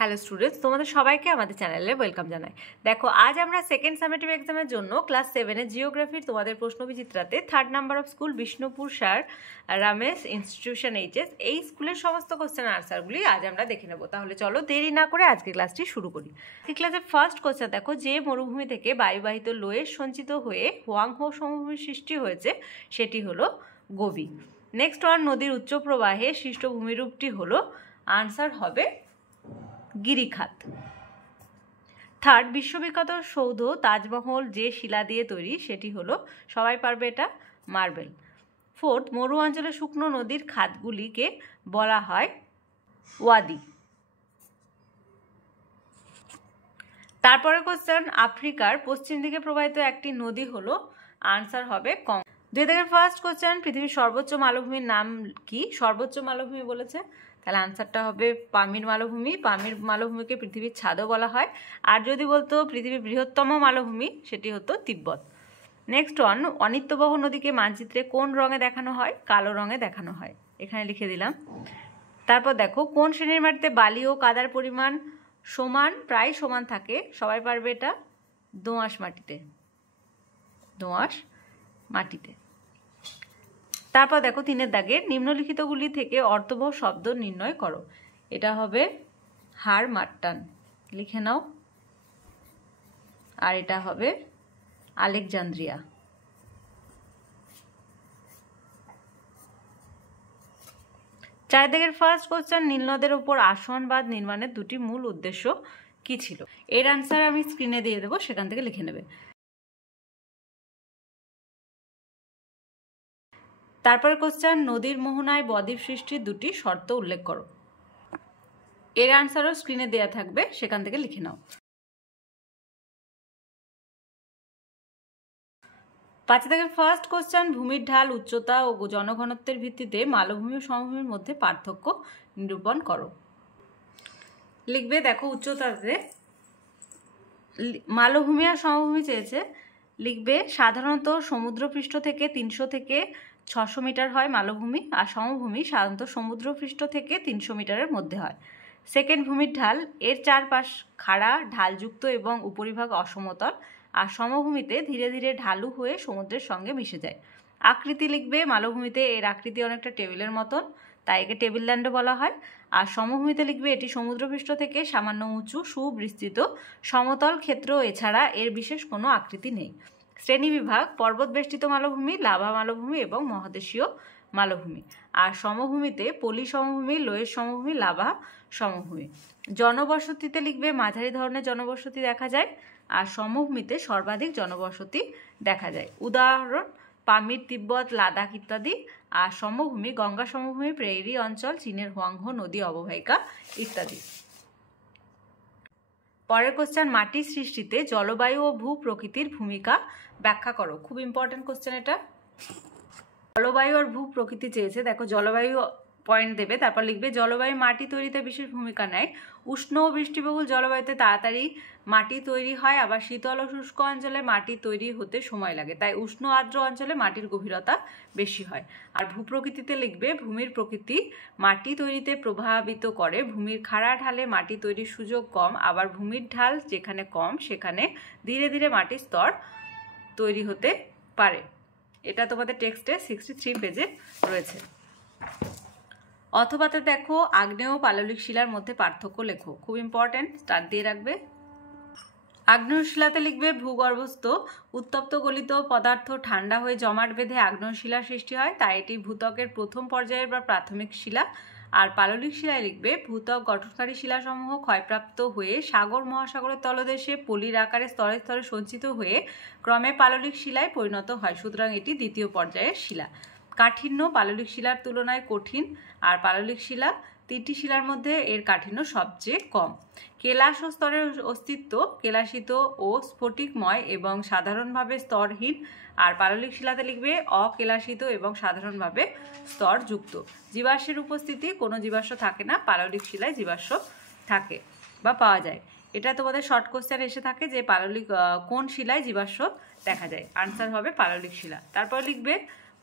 Hello students, তোমাদের সবাইকে আমাদের চ্যানেলে ওয়েলকাম জানাই। দেখো, আজ আমরা সেকেন্ড সামেটিভ এক্সামের জন্য ক্লাস 7-এর জিওগ্রাফির তোমাদের প্রশ্নবিচিত্রাতে 3rd number of school Bishnupur sir Ramesh institution HS এই স্কুলের সমস্ত কোশ্চেন আনসারগুলি আজ আমরা দেখে নেব। তাহলে চলো দেরি না করে আজকে ক্লাসটি শুরু করি। এই ক্লাসের ফার্স্ট কোশ্চেন দেখো, যে মরুভূমি থেকে বায়ুবাহিত লোয়ের সঞ্চিত হয়ে হোয়াংহো সমভূমির সৃষ্টি হয়েছে সেটি হলো গোবি। নেক্সট ওয়ান, নদীর উচ্চ প্রবাহে সৃষ্ট ভূমিরূপটি হলো, আনসার হবে গিরিখাত। থার্ড, বিশ্ববিখ্যাত সৌধ তাজমহল যে শিলা দিয়ে তৈরি সেটি হলো, সবাই পারবে এটা, মার্বেল। ফোর্থ, মরু অঞ্চলে শুকনো নদীর খাতগুলিকে বলা হয় ওয়াদি। তারপরে কোশ্চেন, আফ্রিকার পশ্চিম দিকে প্রবাহিত একটি নদী হলো, আনসার হবে কং। 2000-এর ফার্স্ট কোশ্চেন, পৃথিবীর সর্বোচ্চ মালভূমির নাম কি? সর্বোচ্চ মালভূমি বলেছে, তাহলে আনসারটা হবে পামির মালভূমি। পামির মালভূমিকে পৃথিবীর ছাদও বলা হয়। আর যদি বলতো পৃথিবীর বৃহত্তম মালভূমি, সেটি হতো তিব্বত। নেক্সট ওয়ান, অনিত্যবহ নদীকে মানচিত্রে কোন রঙে দেখানো হয়? কালো রঙে দেখানো হয়, এখানে লিখে দিলাম। তারপর দেখো, কোন শ্রেণীর মাটিতে বালি ও কাদার পরিমাণ সমান, প্রায় সমান থাকে? সবাই পারবে এটা, দোআঁশ মাটিতে। দোআঁশ মাটিতে। তারপর দেখো 3-এর দাগের, নিম্নলিখিতগুলি থেকে অর্থবহ শব্দ নির্ণয় করো। এটা হবে হার মাট্টান, লিখে নাও। আর এটা হবে আলেকজান্দ্রিয়া। 4 দাগের ফার্স্ট কোশ্চেন, নীলনদের উপর আসন বাঁধ নির্মাণের দুটি মূল উদ্দেশ্য কি ছিল? এর আনসার আমি স্ক্রিনে দিয়ে দেবো, সেখান থেকে লিখে নেবে। তারপরে কোশ্চেন, নদীর মোহনায় বদ্বীপ সৃষ্টির দুটি শর্ত উল্লেখ করো। এর আনসারও স্ক্রিনে দেওয়া থাকবে, সেখান থেকে লিখে নাও। 5 দাগের ফার্স্ট কোশ্চেন, ভূমির ঢাল, উচ্চতা ও জনঘনত্বের ভিত্তিতে মালভূমি ও সমভূমির মধ্যে পার্থক্য নিরূপণ করো। লিখবে, দেখো উচ্চতাতে মালভূমি আর সমভূমি চেয়েছে, লিখবে সাধারণত সমুদ্রপৃষ্ঠ থেকে 300 থেকে 600 মিটার হয় মালভূমি, আর সমভূমি সাধারণত সমুদ্রপৃষ্ঠ থেকে 300 মিটারের মধ্যে হয়। সেকেন্ড, ভূমির ঢাল, এর চারপাশ খাড়া ঢালযুক্ত এবং উপরিভাগ অসমতল, আর সমভূমিতে ধীরে ধীরে ঢালু হয়ে সমুদ্রের সঙ্গে মিশে যায়। আকৃতি, লিখবে মালভূমিতে এর আকৃতি অনেকটা টেবিলের মতন, তাই একে টেবিল ল্যান্ডও বলা হয়। আর সমভূমিতে লিখবে এটি সমুদ্রপৃষ্ঠ থেকে সামান্য উঁচু সুবিস্তৃত সমতল ক্ষেত্র, এছাড়া এর বিশেষ কোনো আকৃতি নেই। শ্রেণীবিভাগ, পর্বতবেষ্টিত মালভূমি, লাভা মালভূমি এবং মহাদেশীয় মালভূমি। আর সমভূমিতে পলি সমভূমি, লোয়ের সমভূমি, লাভা সমভূমি। জনবসতিতে লিখবে মাঝারি ধরনের জনবসতি দেখা যায়, আর সমভূমিতে সর্বাধিক জনবসতি দেখা যায়। উদাহরণ পামির, তিব্বত, লাদাখ ইত্যাদি। আর সমভূমি গঙ্গা সমভূমি, প্রেরি অঞ্চল, চীনের হোয়াংহো নদী অববাহিকা ইত্যাদি। পরের কোশ্চেন, মাটির সৃষ্টিতে জলবায়ু ও ভূ প্রকৃতির ভূমিকা ব্যাখ্যা করো। খুব ইম্পর্টেন্ট কোশ্চেন এটা। জলবায়ু আর ভূ প্রকৃতি চেয়েছে, দেখো জলবায়ু পয়েন্ট দেবে, তারপর লিখবে জলবায়ু মাটি তৈরিতে বিশেষ ভূমিকা নেয়। উষ্ণ ও বৃষ্টিবহুল জলবায়ুতে তাড়াতাড়ি মাটি তৈরি হয়, আবার শীতল ও শুষ্ক অঞ্চলে মাটি তৈরি হতে সময় লাগে, তাই উষ্ণ আর্দ্র অঞ্চলে মাটির গভীরতা বেশি হয়। আর ভূপ্রকৃতিতে লিখবে ভূমির প্রকৃতি মাটি তৈরিতে প্রভাবিত করে, ভূমির খাড়া ঢালে মাটি তৈরির সুযোগ কম, আবার ভূমির ঢাল যেখানে কম সেখানে ধীরে ধীরে মাটির স্তর তৈরি হতে পারে। এটা তোমাদের টেক্সটে 63 পেজে রয়েছে। অথবাতে দেখো, আগ্নেয় ও পাললিক শিলার মধ্যে পার্থক্য লেখো। খুব ইম্পর্টেন্ট, স্টার দিয়ে রাখবে। আগ্নেয় শিলাতে লিখবে ভূগর্ভস্থ উত্তপ্ত গলিত পদার্থ ঠান্ডা হয়ে জমাট বেঁধে আগ্নেয় শিলার সৃষ্টি হয়, তাই এটি ভূত্বকের প্রথম পর্যায়ের বা প্রাথমিক শিলা। আর পাললিক শিলায় লিখবে ভূত্বক গঠনকারী শিলাসমূহ ক্ষয়প্রাপ্ত হয়ে সাগর মহাসাগরের তলদেশে পলির আকারে স্তরে স্তরে সঞ্চিত হয়ে ক্রমে পাললিক শিলায় পরিণত হয়, সুতরাং এটি দ্বিতীয় পর্যায়ের শিলা। কাঠিন্য পাললিক শিলার তুলনায় কঠিন, আর পাললিক শিলা 3টি শিলার মধ্যে এর কাঠিন্য সবচেয়ে কম। কেলাস ও স্তরের অস্তিত্ব কেলাসিত ও স্ফটিকময় এবং সাধারণভাবে স্তরহীন, আর পাললিক শিলাতে লিখবে অকেলাসিত এবং সাধারণভাবে স্তরযুক্ত। জীবাশ্মের উপস্থিতি, কোনো জীবাশ্ম থাকে না, পাললিক শিলায় জীবাশ্ম থাকে বা পাওয়া যায়। এটা তোমাদের শর্ট কোশ্চেন এসে থাকে যে পাললিক কোন শিলায় জীবাশ্ম দেখা যায়, আনসার হবে পাললিক শিলা। তারপর লিখবে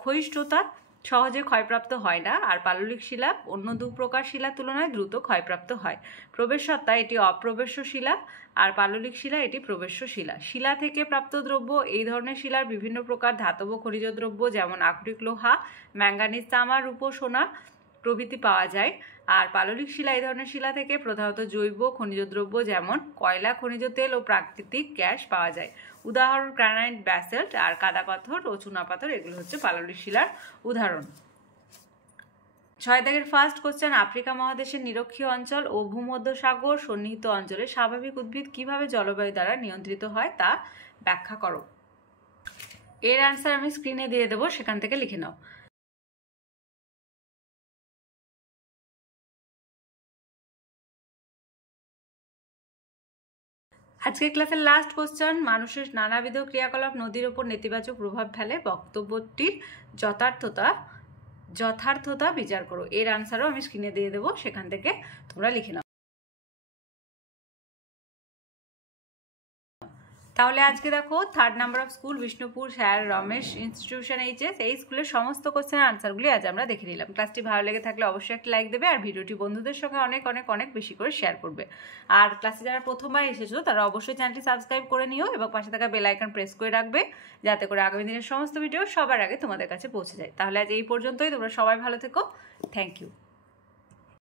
ক্ষয়িষ্ঠতা, সহজে ক্ষয়প্রাপ্ত হয় না, আর পাললিক শিলা অন্য দু প্রকার শিলার তুলনায় দ্রুত ক্ষয়প্রাপ্ত হয়। প্রবেশসত্তা এটি অপ্রবেশ্য শিলা, আর পাললিক শিলা এটি প্রবেশ্য শিলা। শিলা থেকে প্রাপ্ত দ্রব্য এই ধরনের শিলার বিভিন্ন প্রকার ধাতব খনিজ দ্রব্য যেমন আকরিক লোহা, ম্যাঙ্গানিজ, তামা, রূপো, সোনা প্রভৃতি পাওয়া যায়। আর পাললিক শিলা এই ধরনের শিলা থেকে প্রধানত জৈব খনিজ দ্রব্য যেমন কয়লা, খনিজ তেল ও প্রাকৃতিক গ্যাস পাওয়া যায়। উদাহরণ গ্রানাইট, ব্যাসল্ট আর কাদা পাথর ও চুনাপাথর, এগুলো হচ্ছে পাললিক শিলার উদাহরণ। 6 দাগের ফার্স্ট কোশ্চেন, আফ্রিকা মহাদেশের নিরক্ষীয় অঞ্চল ও ভূমধ্যসাগর সন্নিহিত অঞ্চলে স্বাভাবিক উদ্ভিদ কিভাবে জলবায়ু দ্বারা নিয়ন্ত্রিত হয় তা ব্যাখ্যা করো। এর অ্যান্সার আমি স্ক্রিনে দিয়ে দেবো, সেখান থেকে লিখে নাও। আজকের ক্লাসের লাস্ট কোশ্চেন, মানুষের নানাবিধ ক্রিয়াকলাপ নদীর ওপর নেতিবাচক প্রভাব ফেলে, বক্তব্যটির যথার্থতা বিচার করো। এর আনসারও আমি স্ক্রিনে দিয়ে দেবো, সেখান থেকে তোমরা লিখে নাও। তাহলে আজকে দেখো 3rd number of school Bishnupur sir Ramesh institution HS, এই স্কুলের সমস্ত কোশ্চেনের আনসারগুলি আজ আমরা দেখে নিলাম। ক্লাসটি ভালো লেগে থাকলে অবশ্যই একটা লাইক দেবে, আর ভিডিওটি বন্ধুদের সঙ্গে অনেক অনেক অনেক বেশি করে শেয়ার করবে। আর ক্লাসে যারা প্রথমবার এসেছো তারা অবশ্যই চ্যানেলটি সাবস্ক্রাইব করে নিও এবং পাশে থাকা বেল আইকন প্রেস করে রাখবে, যাতে করে আগামী দিনের সমস্ত ভিডিও সবার আগে তোমাদের কাছে পৌঁছে যায়। তাহলে আজ এই পর্যন্তই, তোমরা সবাই ভালো থেকো। Thank you.